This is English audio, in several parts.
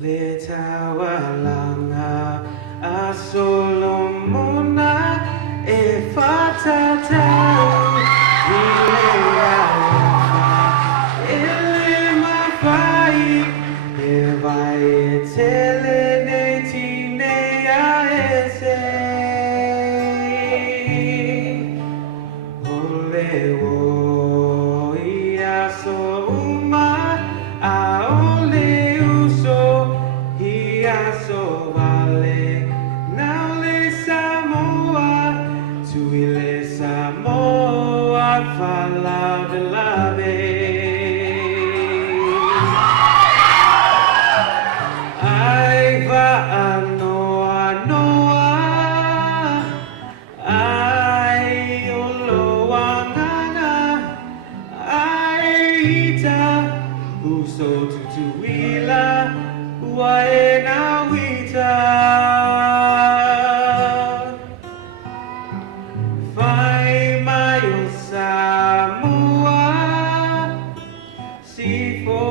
Le tawalanga a Solomona e fatata ele mafai e vai Etene Taimalelagi ole wo ia so uma a ole uso ia so vale now le Samoa tu ile Samoa fala belave ai va anoa noa ai oloanganga ai ita uso tutuila uae na wita fai mai o Samoa si fo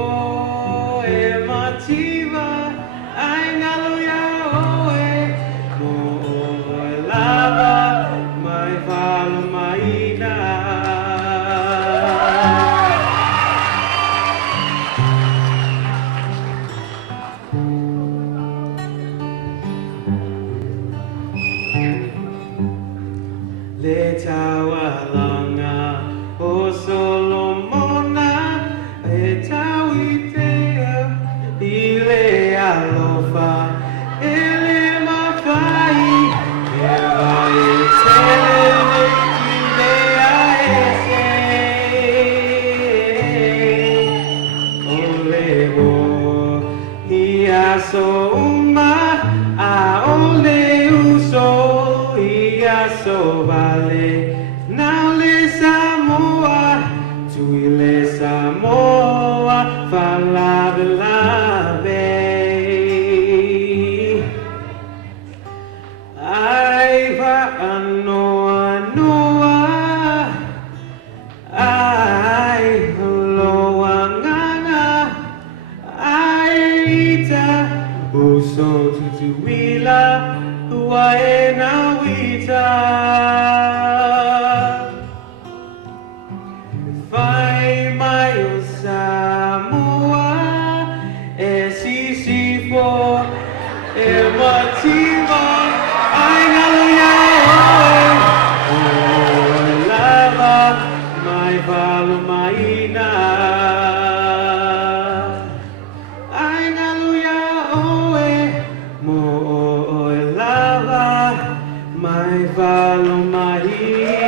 e mativa ai ngaluia oe mo oe lava mai valo maina le tawalanga o Solomona e tawitea ile alofa ele mafai e vai tele ile aese ole wo ia so uma a ole uso ia so vale now le Samoa tu ile Samoa fala belave ai va anoa noa ai loanganga ai ita uso tutuila uae na wita fai mai o Samoa e sisifo e mativa ai ngaluia oe lava mai valo maina ai ngaluia oe mo oe lava mai valo maina